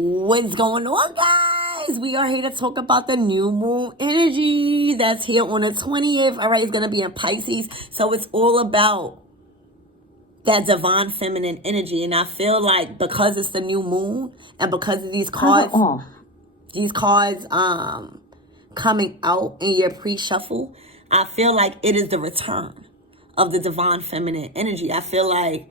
What's going on, guys? We are here to talk about the new moon energy that's here on the 20th. All right, it's going to be in Pisces. So it's all about that divine feminine energy. And I feel like because it's the new moon and because of these cards coming out in your pre-shuffle, I feel like it is the return of the divine feminine energy. I feel like,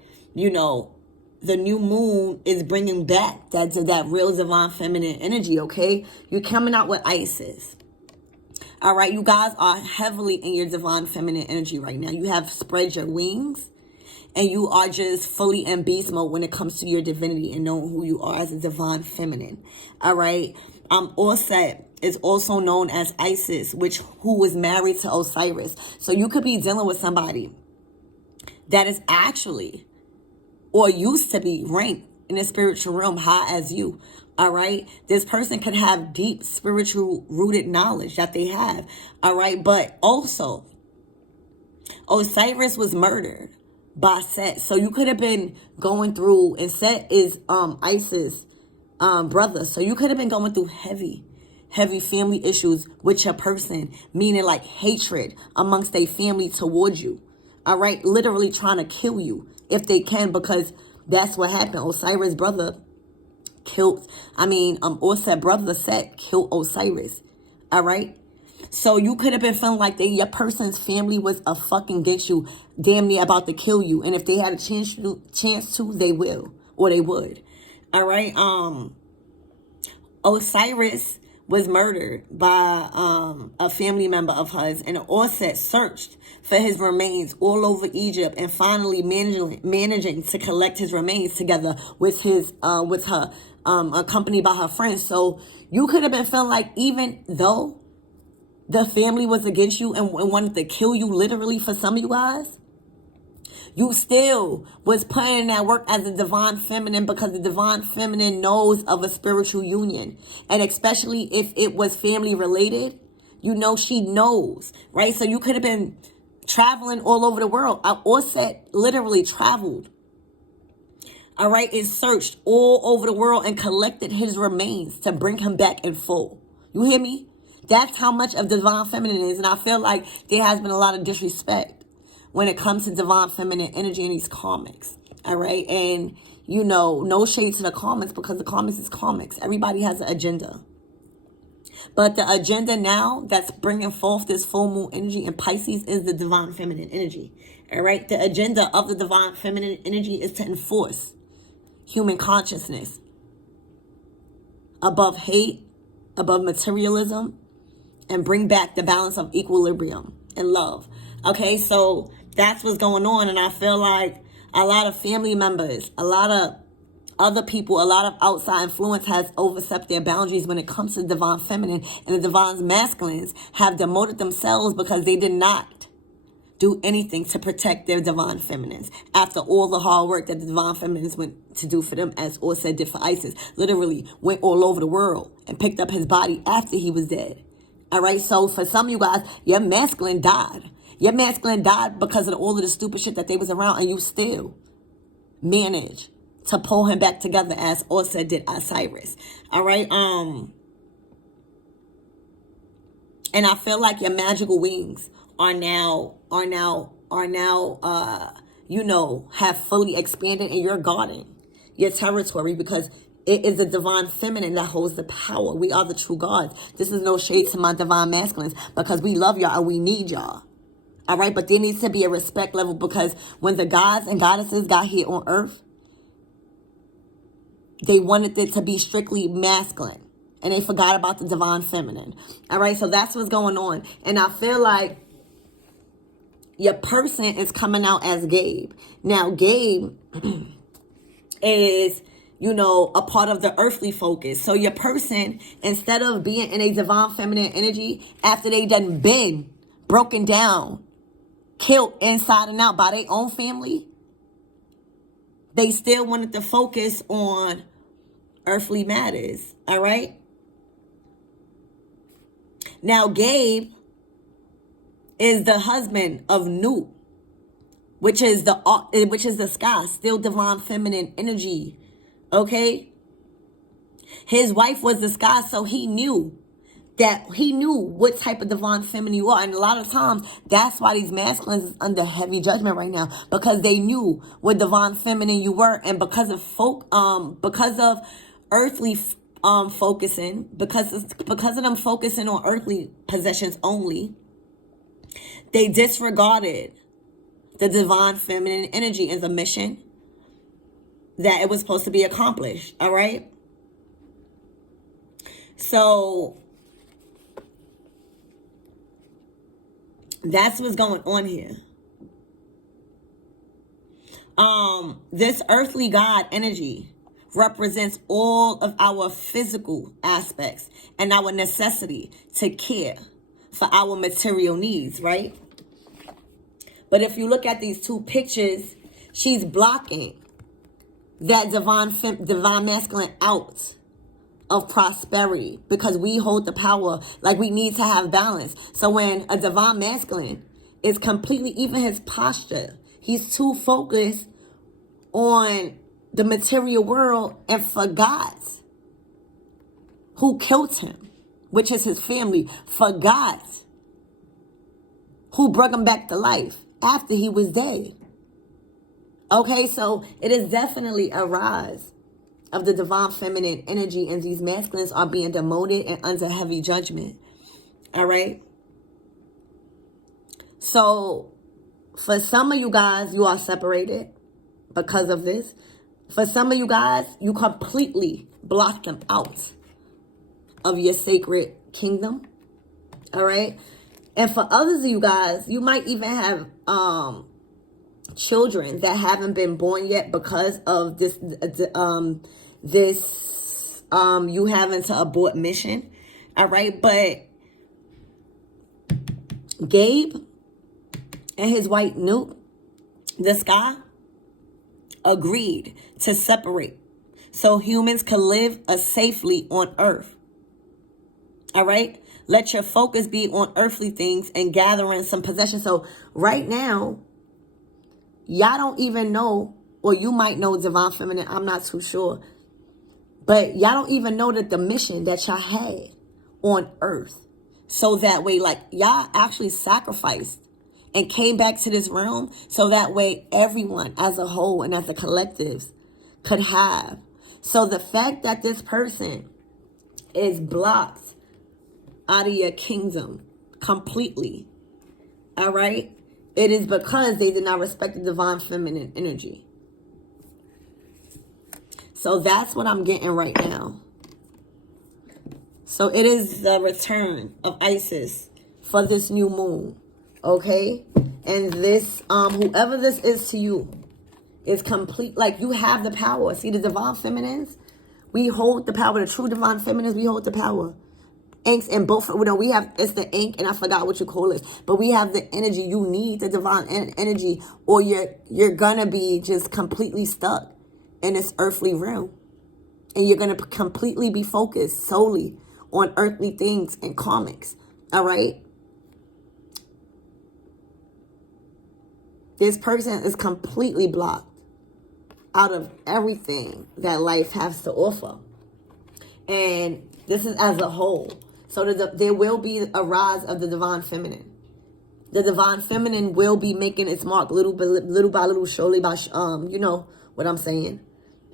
the new moon is bringing back that real divine feminine energy, okay? You're coming out with Isis. All right, you guys are heavily in your divine feminine energy right now. You have spread your wings and you are just fully in beast mode when it comes to your divinity and knowing who you are as a divine feminine. All right, Offset is also known as Isis, who was married to Osiris. So you could be dealing with somebody that is actually or used to be ranked in the spiritual realm high as you. All right. This person could have deep spiritual rooted knowledge that they have. All right. But also, Osiris was murdered by Set. So you could have been going through, and Set is Isis' brother. So you could have been going through heavy family issues with your person, meaning like hatred amongst their family towards you. All right. Literally trying to kill you if they can, because that's what happened. Osiris' brother Offset brother Set killed Osiris. All right. So you could have been feeling like your person's family was a fucking against you, damn near about to kill you. And if they had a chance to, they will, or they would. All right. Osiris was murdered by a family member of hers, and Offset searched for his remains all over Egypt, and finally managing to collect his remains together with her, accompanied by her friends. So you could have been feeling like, even though the family was against you and wanted to kill you, literally, for some of you guys, you still was putting in that work as a divine feminine, because the divine feminine knows of a spiritual union. And especially if it was family related, she knows, right? So you could have been traveling all over the world. Offset literally traveled, all right, and searched all over the world and collected his remains to bring him back in full. You hear me? That's how much of divine feminine is. And I feel like there has been a lot of disrespect when it comes to divine feminine energy in these comics. All right. And, no shade to the comics, because the comics is comics. Everybody has an agenda. But the agenda now that's bringing forth this full moon energy in Pisces is the divine feminine energy. All right. The agenda of the divine feminine energy is to enforce human consciousness above hate, above materialism, and bring back the balance of equilibrium and love. Okay, so that's what's going on. And I feel like a lot of family members, a lot of other people, a lot of outside influence has overstepped their boundaries when it comes to the divine feminine. And the divine masculines have demoted themselves because they did not do anything to protect their divine feminines. After all the hard work that the divine feminines went to do for them, as Offset did for Isis, literally went all over the world and picked up his body after he was dead. All right, so for some of you guys, your masculine died. Your masculine died because of all of the stupid shit that they was around, and you still managed to pull him back together as Offset did Osiris. All right, and I feel like your magical wings are now have fully expanded, and you're guarding your territory, because it is the divine feminine that holds the power. We are the true gods. This is no shade to my divine masculines, because we love y'all and we need y'all. All right, but there needs to be a respect level, because when the gods and goddesses got here on earth, they wanted it to be strictly masculine, and they forgot about the divine feminine. All right, so that's what's going on. And I feel like your person is coming out as Gabe. Now, Gabe is, a part of the earthly focus. So your person, instead of being in a divine feminine energy, after they done been broken down, killed inside and out by their own family, they still wanted to focus on earthly matters. All right. Now, Gabe is the husband of Newt, which is the sky, still divine feminine energy. Okay. His wife was disguised, so he knew what type of divine feminine you are. And a lot of times, that's why these masculines is under heavy judgment right now, because they knew what divine feminine you were. And because of earthly focusing, because of them focusing on earthly possessions only, they disregarded the divine feminine energy as a mission that it was supposed to be accomplished. All right. So that's what's going on here. This earthly God energy represents all of our physical aspects and our necessity to care for our material needs, right? But if you look at these two pictures, she's blocking that divine masculine out of prosperity, because we hold the power. Like, we need to have balance. So when a divine masculine is completely, even his posture, he's too focused on the material world and forgot who killed him, which is his family, forgot who brought him back to life after he was dead. Okay, so it is definitely a rise of the divine feminine energy, and these masculines are being demoted and under heavy judgment. All right. So for some of you guys, you are separated because of this. For some of you guys, you completely block them out of your sacred kingdom. All right. And for others of you guys, you might even have children that haven't been born yet because of this you having to abort mission. All right. But Gabe and his white nuke, this guy, agreed to separate so humans could live safely on Earth. All right. Let your focus be on earthly things and gathering some possessions. So right now, y'all don't even know, or you might know divine feminine, I'm not too sure. But y'all don't even know that the mission that y'all had on Earth. So that way, like, y'all actually sacrificed and came back to this realm so that way everyone as a whole and as a collective could have. So the fact that this person is blocked out of your kingdom completely, all right, it is because they did not respect the divine feminine energy. So that's what I'm getting right now. So it is the return of Isis for this new moon, okay? And this, whoever this is to you, is complete. Like, you have the power. See, the divine feminines, we hold the power. The true divine feminines, we hold the power. Inks and both, you know, we have, it's the ink, and I forgot what you call it, but we have the energy. You need the divine energy, or you're gonna be just completely stuck in this earthly realm, and you're gonna completely be focused solely on earthly things and karmics. All right. This person is completely blocked out of everything that life has to offer, and this is as a whole. So there will be a rise of the divine feminine. The divine feminine will be making its mark little by little, surely by, you know what I'm saying.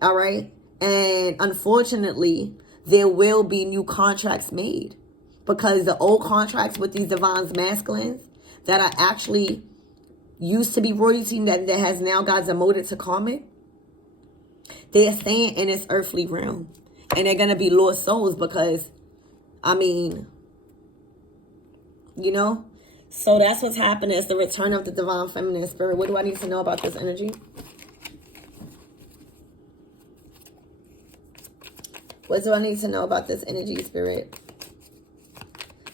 All right. And unfortunately, there will be new contracts made, because the old contracts with these divine masculines that are actually used to be royalty that has now got demoted to karmic, they are staying in this earthly realm, and they're going to be lost souls because, I mean, you know, so that's what's happening. It's the return of the divine feminine spirit. What do I need to know about this energy? What do I need to know about this energy, spirit?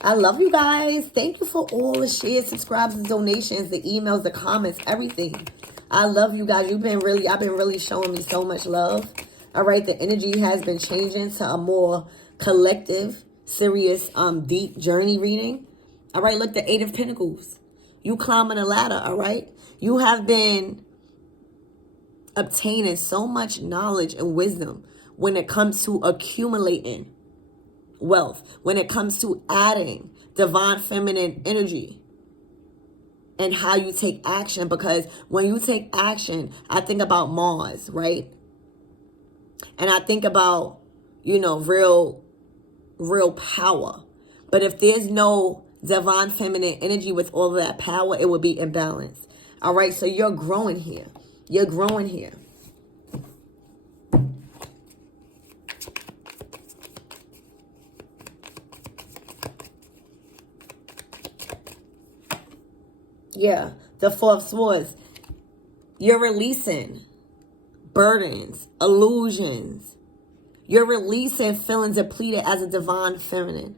I love you guys. Thank you for all the shares, subscribes, and donations, the emails, the comments, everything. I love you guys. I've been really showing me so much love. All right, the energy has been changing to a more collective, serious, deep journey reading. All right, look, the Eight of Pentacles. You climbing a ladder, all right? You have been obtaining so much knowledge and wisdom when it comes to accumulating wealth, when it comes to adding divine feminine energy and how you take action. Because when you take action, I think about Mars, right? And I think about, real power. But if there's no divine feminine energy with all of that power, it would be imbalanced. All right, so you're growing here. You're growing here. Yeah, the Four of Swords. You're releasing burdens, illusions. You're releasing feeling depleted as a divine feminine.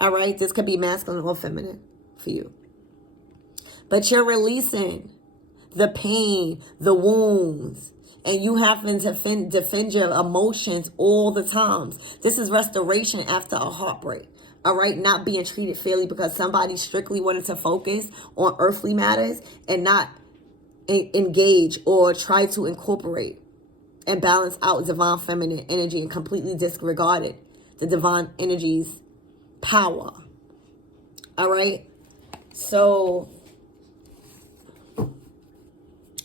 All right, this could be masculine or feminine for you. But you're releasing the pain, the wounds, and you having to defend your emotions all the times. This is restoration after a heartbreak. All right, not being treated fairly because somebody strictly wanted to focus on earthly matters and not engage or try to incorporate and balance out divine feminine energy and completely disregarded the divine energy's power. All right, so,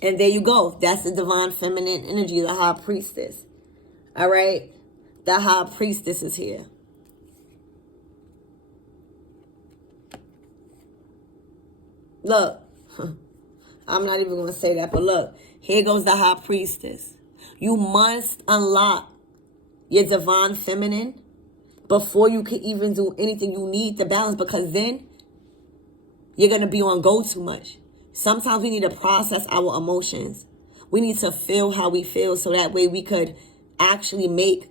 and there you go. That's the divine feminine energy, the high priestess. All right, the high priestess is here. Look, I'm not even going to say that, but look, here goes the high priestess. You must unlock your divine feminine before you can even do anything. You need to balance, because then you're going to be on go too much. Sometimes we need to process our emotions. We need to feel how we feel so that way we could actually make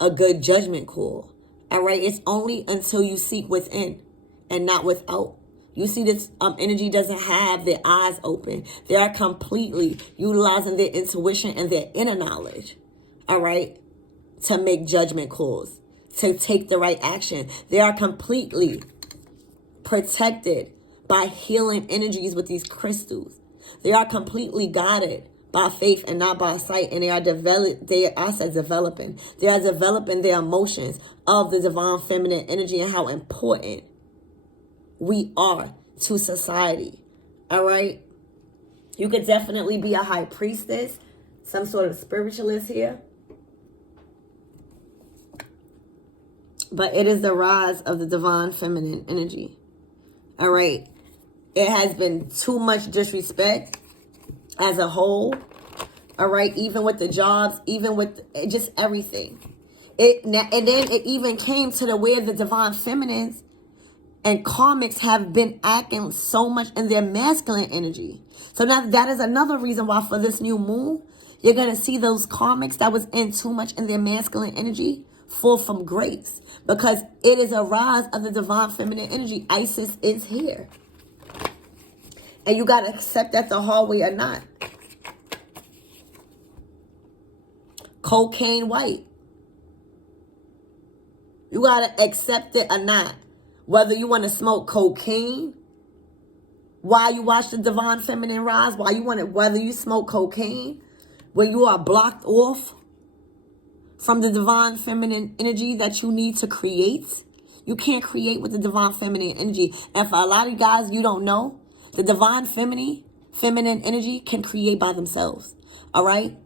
a good judgment call. All right, it's only until you seek within and not without. You see, this energy doesn't have their eyes open. They are completely utilizing their intuition and their inner knowledge, all right, to make judgment calls, to take the right action. They are completely protected by healing energies with these crystals. They are completely guided by faith and not by sight, and they are developing their emotions of the divine feminine energy and how important we are to society. All right, you could definitely be a high priestess, some sort of spiritualist here, but it is the rise of the divine feminine energy. All right, it has been too much disrespect as a whole. All right, even with the jobs, even with just everything. And then it even came to the where the divine feminines and karmics have been acting so much in their masculine energy. So now that is another reason why for this new moon, you're going to see those karmics that was in too much in their masculine energy fall from grace. Because it is a rise of the divine feminine energy. Isis is here. And you got to accept that the hard way or not. Cocaine white. You got to accept it or not. Whether you want to smoke cocaine while you watch the divine feminine rise, whether you smoke cocaine when you are blocked off from the divine feminine energy that you need to create. You can't create with the divine feminine energy. And for a lot of you guys, you don't know, the divine feminine energy can create by themselves. All right?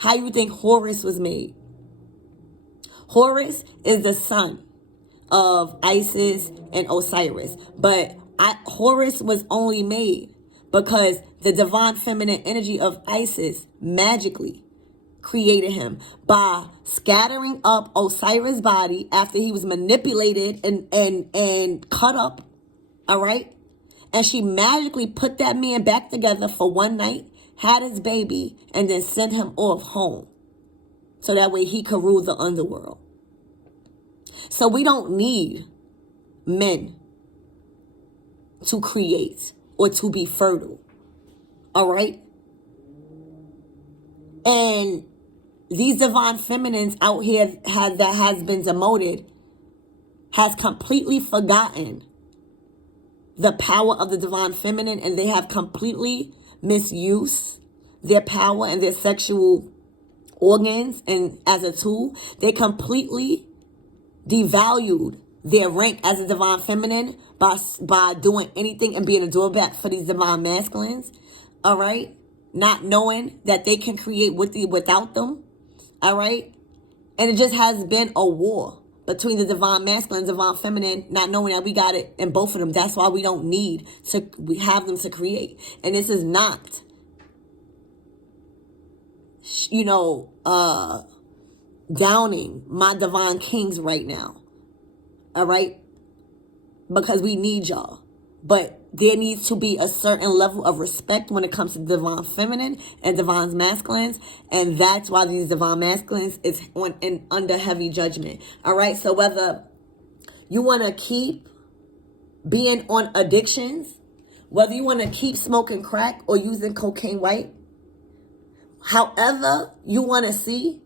How you think Horus was made? Horus is the son of Isis and Osiris. But Horus was only made because the divine feminine energy of Isis magically created him by scattering up Osiris' body after he was manipulated and cut up. All right? And she magically put that man back together for one night, had his baby, and then sent him off home. So that way he could rule the underworld. So we don't need men to create or to be fertile. All right? And these divine feminines out here that has been demoted has completely forgotten the power of the divine feminine, and they have completely misused their power and their sexual organs and as a tool. They completely devalued their rank as a divine feminine by doing anything and being a drawback for these divine masculines. All right? Not knowing that they can create without them. All right? And it just has been a war between the divine masculine and divine feminine, not knowing that we got it in both of them. That's why we don't need to we have them to create. And this is not, downing my divine kings right now. All right? Because we need y'all. But there needs to be a certain level of respect when it comes to divine feminine and divine masculines. And that's why these divine masculines is on and under heavy judgment. All right? So whether you want to keep being on addictions, whether you want to keep smoking crack or using cocaine white, however you want to see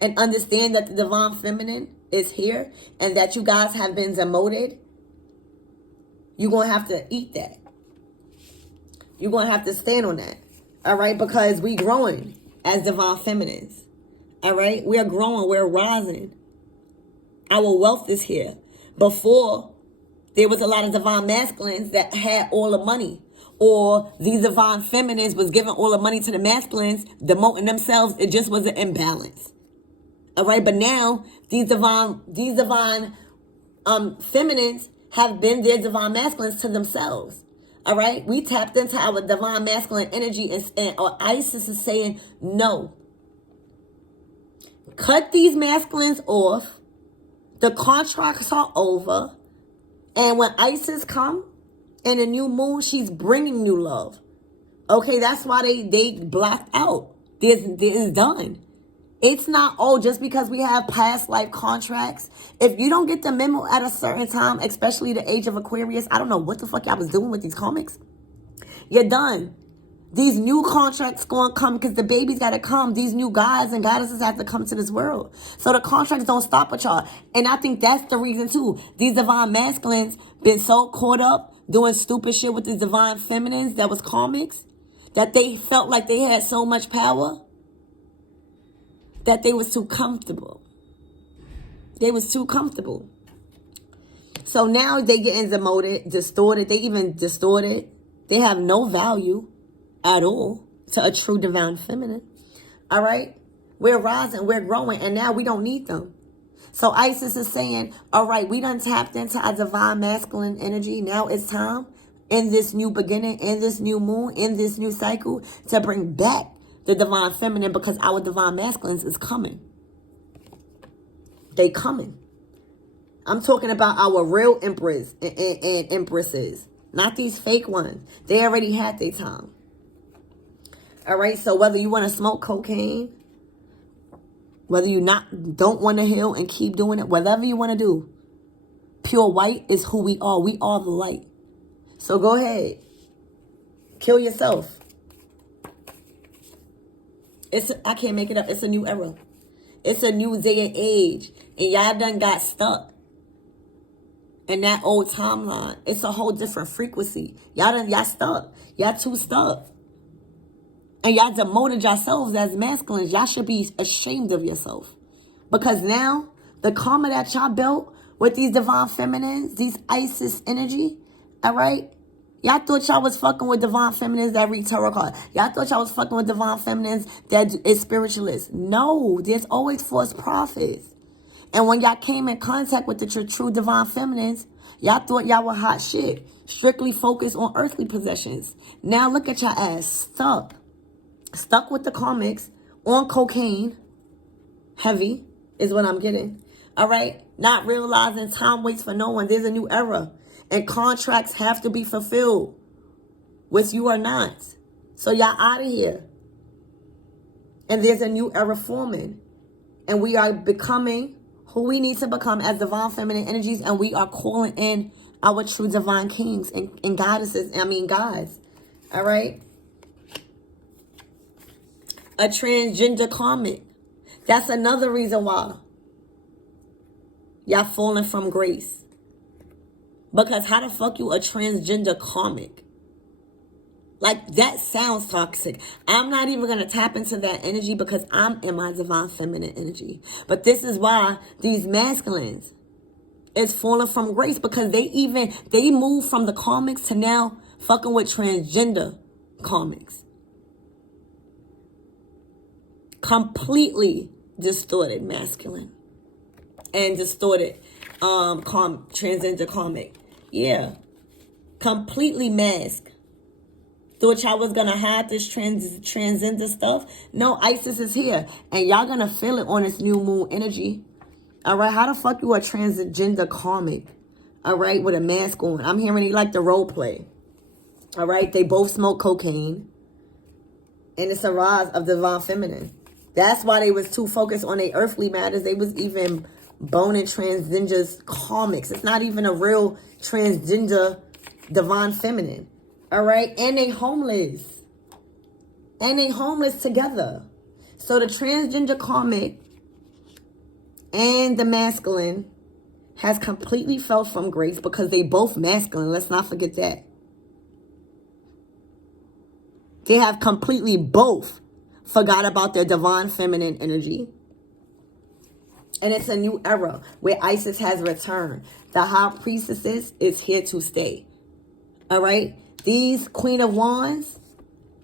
and understand that the divine feminine is here and that you guys have been demoted, you're going to have to eat that. You're going to have to stand on that. All right? Because we growing as divine feminines. All right? We are growing. We're rising. Our wealth is here. Before, there was a lot of divine masculines that had all the money. Or these divine feminines was giving all the money to the masculines, demoting themselves. It just was an imbalance. All right? But now, these divine feminines have been their divine masculines to themselves. All right? We tapped into our divine masculine energy and Isis is saying, no. Cut these masculines off. The contracts are over. And when Isis come in a new moon, she's bringing new love. Okay, that's why they blacked out. It's done. It's not, just because we have past life contracts. If you don't get the memo at a certain time, especially the age of Aquarius, I don't know what the fuck y'all was doing with these comics. You're done. These new contracts going to come because the babies got to come. These new guys and goddesses have to come to this world. So the contracts don't stop with y'all. And I think that's the reason too. These divine masculines been so caught up doing stupid shit with these divine feminines that was comics that they felt like they had so much power that they was too comfortable. They was too comfortable. So now they getting demoted, distorted. They even distorted. They have no value at all to a true divine feminine. All right? We're rising, we're growing, and now we don't need them. So Isis is saying, all right, we done tapped into our divine masculine energy. Now it's time in this new beginning, in this new moon, in this new cycle to bring back the divine feminine because our divine masculines is coming. They coming. I'm talking about our real empress and empresses, not these fake ones. They already had their time. All right, so whether you want to smoke cocaine, whether you don't want to heal and keep doing it, whatever you want to do, pure white is who we are. We are the light. So go ahead. Kill yourself. I can't make it up. It's a new era. It's a new day and age. And y'all done got stuck in that old timeline. It's a whole different frequency. Y'all stuck. Y'all too stuck. And y'all demoted yourselves as masculines. Y'all should be ashamed of yourself. Because now, the karma that y'all built with these divine feminines, these Isis energy, all right? Y'all thought y'all was fucking with divine feminines that read tarot cards. Y'all thought y'all was fucking with divine feminines that is spiritualists. No, there's always false prophets. And when y'all came in contact with the true divine feminines, y'all thought y'all were hot shit. Strictly focused on earthly possessions. Now look at y'all ass stuck. Stuck with the karmics on cocaine. Heavy is what I'm getting. All right? Not realizing time waits for no one. There's a new era. And contracts have to be fulfilled. Which you are not. So y'all out of here. And there's a new era forming. And we are becoming who we need to become as divine feminine energies. And we are calling in our true divine kings and goddesses. Guys. All right? A transgender karmic. That's another reason why y'all falling from grace. Because how the fuck you a transgender karmic? Like, that sounds toxic. I'm not even going to tap into that energy because I'm in my divine feminine energy. But this is why these masculines is falling from grace, because they move from the karmics to now fucking with transgender karmics. Completely distorted masculine and distorted transgender karmic. Yeah. Completely masked. Thought y'all was gonna hide this transgender stuff? No, Isis is here. And y'all gonna feel it on this new moon energy. Alright, how the fuck you a transgender karmic? Alright, with a mask on. I'm hearing they like the role play. Alright, they both smoke cocaine. And it's a rise of divine feminine. That's why they was too focused on their earthly matters. They was even boning transgenders karmics. It's not even a real transgender divine feminine. All right. And they homeless. And they homeless together. So the transgender karmic and the masculine has completely fell from grace because they both masculine. Let's not forget that. They have completely both forgot about their divine feminine energy. And it's a new era where Isis has returned. The high priestess is here to stay. All right. These Queen of Wands,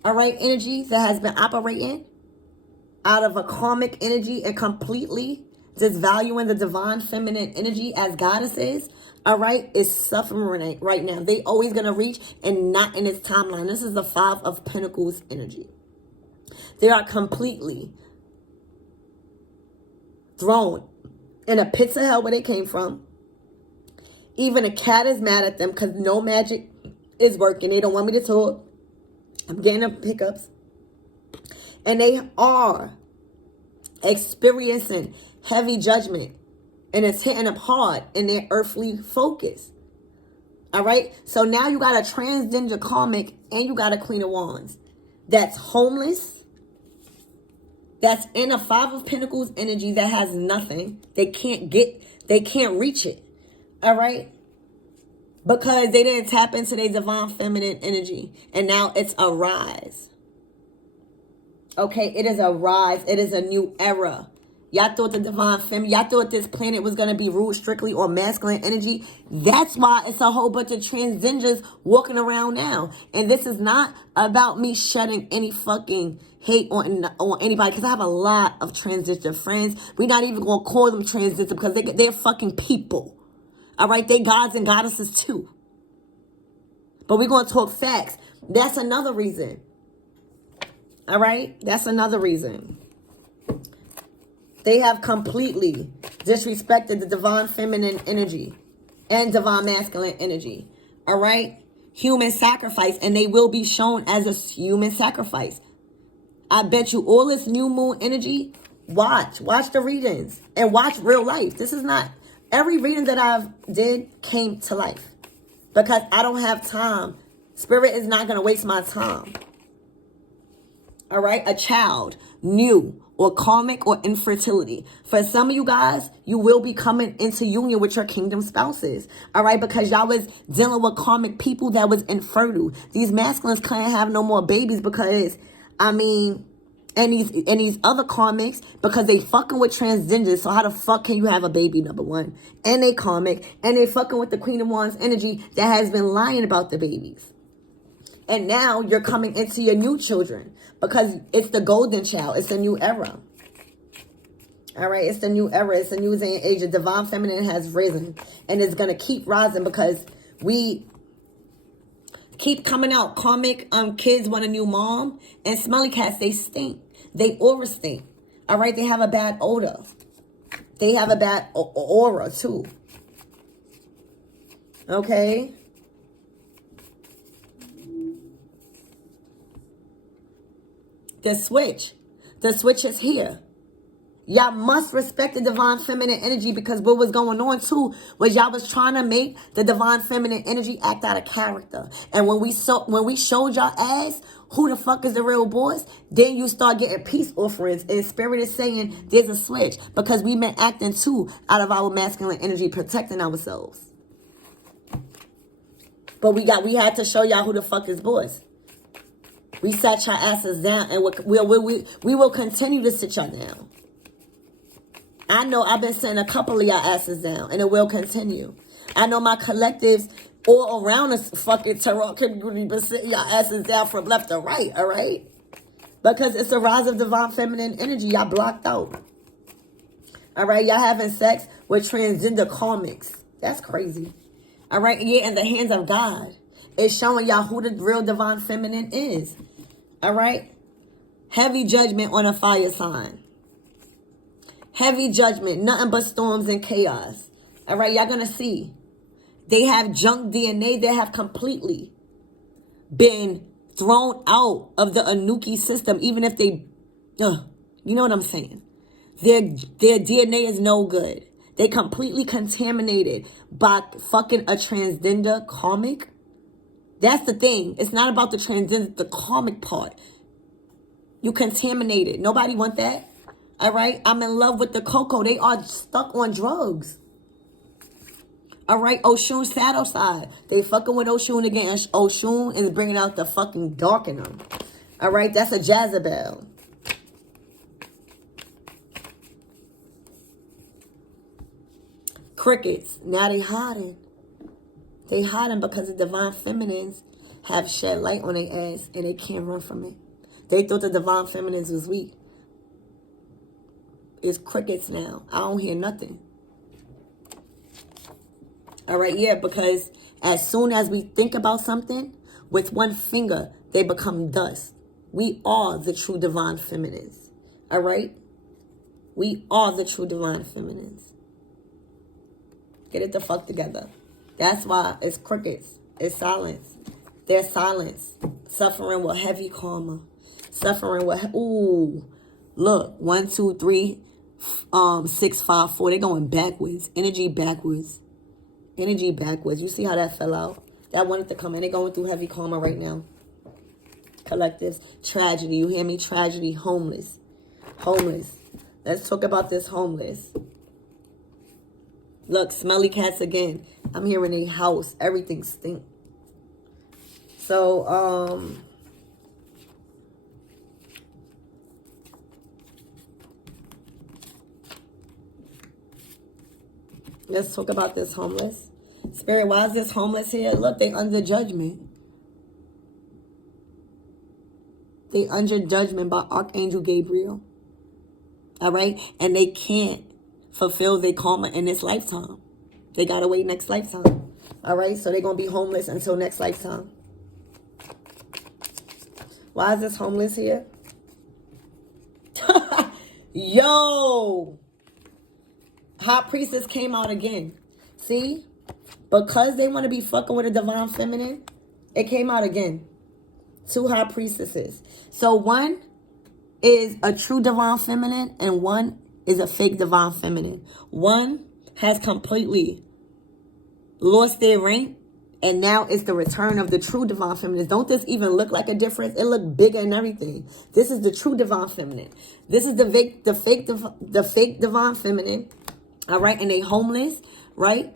all right, energy that has been operating out of a karmic energy and completely disvaluing the divine feminine energy as goddesses, all right, is suffering right now. They always going to reach and not in its timeline. This is the Five of Pentacles energy. They are completely thrown in a pit of hell where they came from. Even a cat is mad at them because no magic is working. They don't want me to talk. I'm getting them hiccups. And they are experiencing heavy judgment. And it's hitting them hard in their earthly focus. All right? So now you got a transgender karmic and you got a Queen of Wands that's homeless. That's in a Five of Pentacles energy that has nothing. They can't reach it. All right? Because they didn't tap into their divine feminine energy. And now it's a rise. Okay, it is a rise. It is a new era. Y'all thought the divine feminine, y'all thought this planet was going to be ruled strictly on masculine energy. That's why it's a whole bunch of transgenders walking around now. And this is not about me shedding any fucking hate on anybody, because I have a lot of transgender friends. We're not even going to call them transgender because they're fucking people. All right, they gods and goddesses too. But we're going to talk facts. That's another reason. All right, that's another reason. They have completely disrespected the divine feminine energy and divine masculine energy. All right, human sacrifice, and they will be shown as a human sacrifice. I bet you all this new moon energy, watch the readings and watch real life. This is not... Every reading that I've did came to life because I don't have time. Spirit is not going to waste my time. All right. A child, new or karmic or infertility. For some of you guys, you will be coming into union with your kingdom spouses. All right. Because y'all was dealing with karmic people that was infertile. These masculines can't have no more babies because, and these other karmics, because they fucking with transgenders. So how the fuck can you have a baby, number one? And they karmic. And they fucking with the Queen of Wands energy that has been lying about the babies. And now you're coming into your new children. Because it's the golden child. It's a new era. All right. It's the new era. It's the new age. The divine feminine has risen. And it's going to keep rising because we... keep coming out. Karmic kids want a new mom. And smelly cats, they stink. They aura stink. All right? They have a bad odor. They have a bad aura too. Okay? The switch. The switch is here. Y'all must respect the divine feminine energy because what was going on too was y'all was trying to make the divine feminine energy act out of character. And when we showed y'all ass who the fuck is the real boss, then you start getting peace offerings. And Spirit is saying there's a switch because we been acting too out of our masculine energy, protecting ourselves. But we had to show y'all who the fuck is boss. We sat your asses down, and we will continue to sit y'all down. I know I've been sitting a couple of y'all asses down, and it will continue. I know my collectives all around us fucking tarot community been sitting y'all asses down from left to right, all right? Because it's a rise of divine feminine energy. Y'all blocked out. All right? Y'all having sex with transgender karmics. That's crazy. All right? Yeah, in the hands of God. It's showing y'all who the real divine feminine is. All right? Heavy judgment on a fire sign. Heavy judgment. Nothing but storms and chaos. All right? Y'all gonna see. They have junk DNA. They have completely been thrown out of the Anuki system, even if they, you know what I'm saying? Their DNA is no good. They completely contaminated by fucking a transgender karmic. That's the thing. It's not about the transgender, the karmic part. You contaminated. Nobody want that. All right? I'm in love with the Coco. They are stuck on drugs. All right, Oshun's shadow side. They fucking with Oshun again. Oshun is bringing out the fucking dark in them. All right, that's a Jezebel. Crickets. Now they hiding. They hiding because the divine feminines have shed light on their ass and they can't run from it. They thought the divine feminines was weak. It's crickets now. I don't hear nothing. All right, yeah, because as soon as we think about something, with one finger, they become dust. We are the true divine feminines. All right? We are the true divine feminines. Get it the fuck together. That's why it's crickets. It's silence. There's silence. Suffering with heavy karma. Suffering with, ooh, look, 1, 2, 3, 6, 5, 4. They're going backwards. Energy backwards. Energy backwards. You see how that fell out? That wanted to come in. They're going through heavy karma right now. Collectives. Tragedy. You hear me? Tragedy. Homeless. Homeless. Let's talk about this homeless. Look, smelly cats again. I'm hearing a house. Everything stink. So, let's talk about this homeless. Spirit, why is this homeless here? Look, they under judgment. They under judgment by Archangel Gabriel. All right? And they can't fulfill their karma in this lifetime. They got to wait next lifetime. All right? So they're going to be homeless until next lifetime. Why is this homeless here? Yo! Hot Priestess came out again. See? Because they want to be fucking with a divine feminine, it came out again. 2 High Priestesses. So one is a true divine feminine and one is a fake divine feminine. One has completely lost their rank and now it's the return of the true divine feminine. Don't this even look like a difference? It look bigger and everything. This is the true divine feminine. This is the fake divine feminine. All right, and they homeless, right?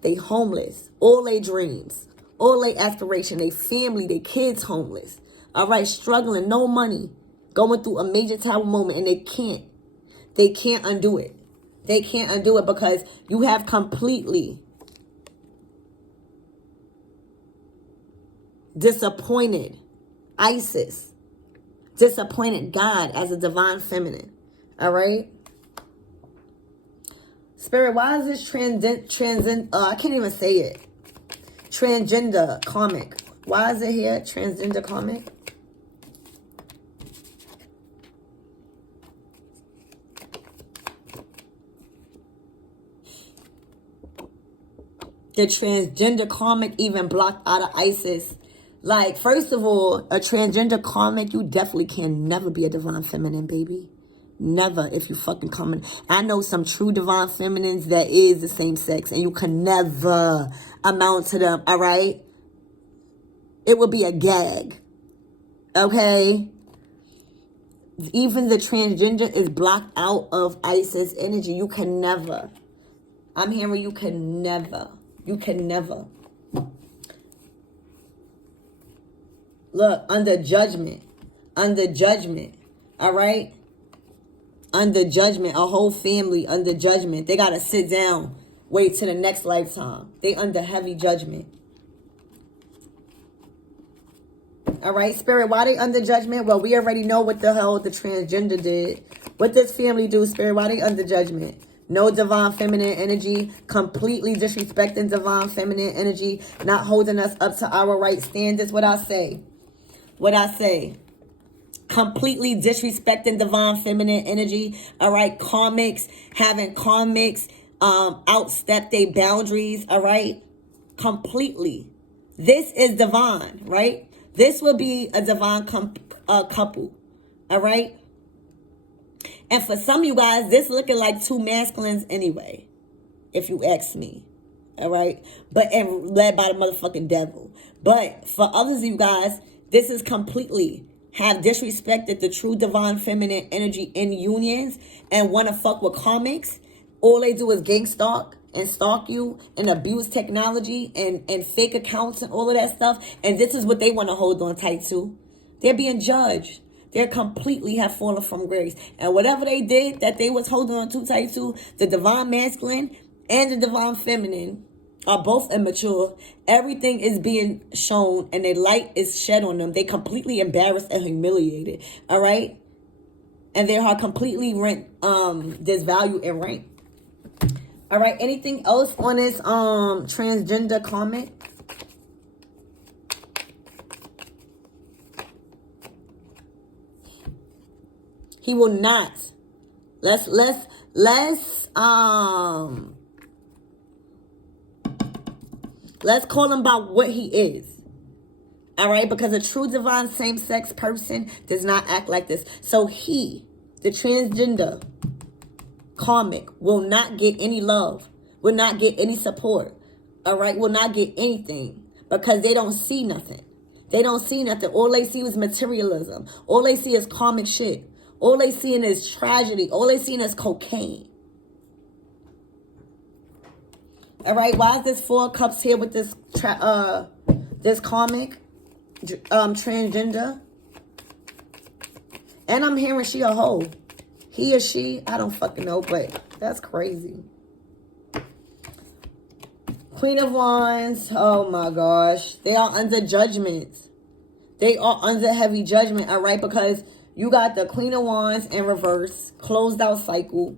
They homeless. All their dreams, all their aspiration, they family, their kids homeless. All right, struggling, no money, going through a major tower moment, and they can't. They can't undo it. They can't undo it because you have completely disappointed Isis, disappointed God as a divine feminine. All right. Spirit, why is this I can't even say it. Transgender karmic. Why is it here? Transgender karmic. The transgender karmic even blocked out of Isis. Like, first of all, a transgender karmic, you definitely can never be a divine feminine, baby. Never, if you fucking coming. I know some true divine feminines that is the same sex, and you can never amount to them, all right? It would be a gag, okay? Even the transgender is blocked out of Isis energy. You can never. I'm hearing you can never. You can never. Look, under judgment. Under judgment. All right? Under judgment. A whole family under judgment. They got to sit down. Wait till the next lifetime. They under heavy judgment. All right, Spirit, why they under judgment? Well, we already know what the hell the transgender did. What does family do, Spirit? Why they under judgment? No divine feminine energy, completely disrespecting divine feminine energy, not holding us up to our right standards. What I say? What I say? Completely disrespecting divine feminine energy. All right, karmics, having karmics outstep their boundaries. All right, completely. This is divine, right? This will be a divine couple. All right. And for some of you guys, this looking like two masculines anyway, if you ask me. All right. But and led by the motherfucking devil. But for others of you guys, this is completely have disrespected the true divine feminine energy in unions and want to fuck with karmics. All they do is gang stalk and stalk you and abuse technology and fake accounts and all of that stuff. And this is what they want to hold on tight to. They're being judged. They completely have fallen from grace. And whatever they did that they was holding on too tight to, the divine masculine and the divine feminine are both immature. Everything is being shown and their light is shed on them. They completely embarrassed and humiliated. All right? And they are completely disvalued and ranked. All right, anything else on this transgender comment? He will not. Let's call him by what he is. All right, because a true divine same-sex person does not act like this. So he, the transgender karmic, will not get any love, will not get any support, all right, will not get anything because they don't see nothing. They don't see nothing. All they see is materialism. All they see is karmic shit. All they seeing is tragedy. All they seeing is cocaine. All right, why is this 4 of Cups here with this this karmic transgender? And I'm hearing she a hoe. He or she, I don't fucking know, but that's crazy. Queen of Wands, oh my gosh. They are under judgment. They are under heavy judgment, all right? Because you got the Queen of Wands in reverse, closed out cycle.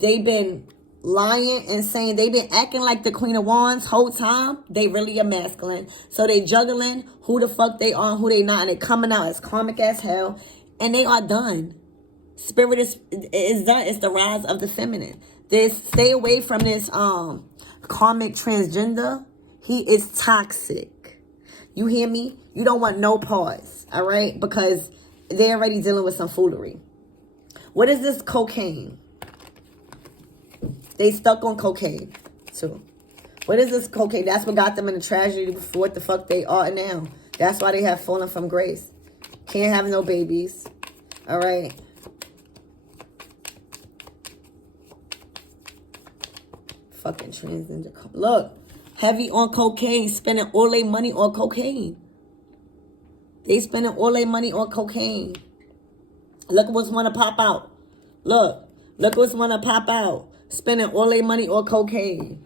They've been lying and saying they've been acting like the Queen of Wands whole time. They really are masculine. So they juggling who the fuck they are and who they not. And they coming out as karmic as hell. And they are done. Spirit is done. It's the rise of the feminine. Stay away from this karmic transgender. He is toxic. You hear me? You don't want no parts, all right? Because they're already dealing with some foolery. What is this cocaine? They stuck on cocaine too. What is this cocaine? That's what got them in the tragedy before what the fuck they are now. That's why they have fallen from grace. Can't have no babies. All right. Fucking transgender. Look, heavy on cocaine, spending all their money on cocaine. They spending all their money on cocaine. Look what's want to pop out. Look what's want to pop out. Spending all their money on cocaine.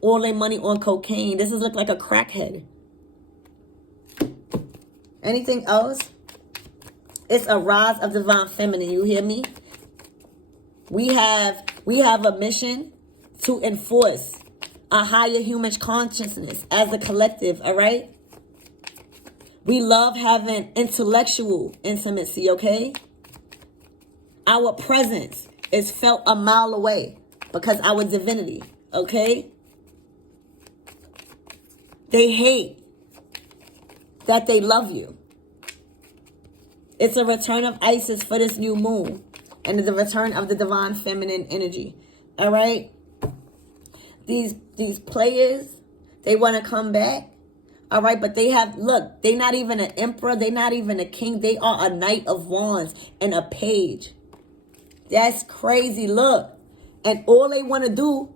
All their money on cocaine. This is look like a crackhead. Anything else? It's a rise of divine feminine. You hear me? We have a mission to enforce a higher human consciousness as a collective, all right? We love having intellectual intimacy, okay? Our presence is felt a mile away because our divinity, okay? They hate that they love you. It's a return of Isis for this new moon. And the return of the divine feminine energy. All right? These players, they want to come back. All right? But they have, look, they're not even an emperor. They're not even a king. They are a knight of wands and a page. That's crazy. Look. And all they want to do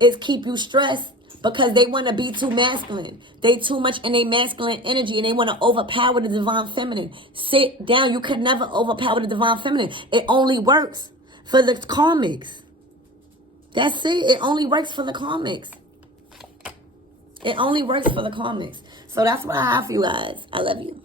is keep you stressed because they want to be too masculine. They too much in a masculine energy and they want to overpower the divine feminine. Sit down. You can never overpower the divine feminine. It only works for the karmics. That's it. It only works for the karmics. It only works for the karmics. So that's what I have for you guys. I love you.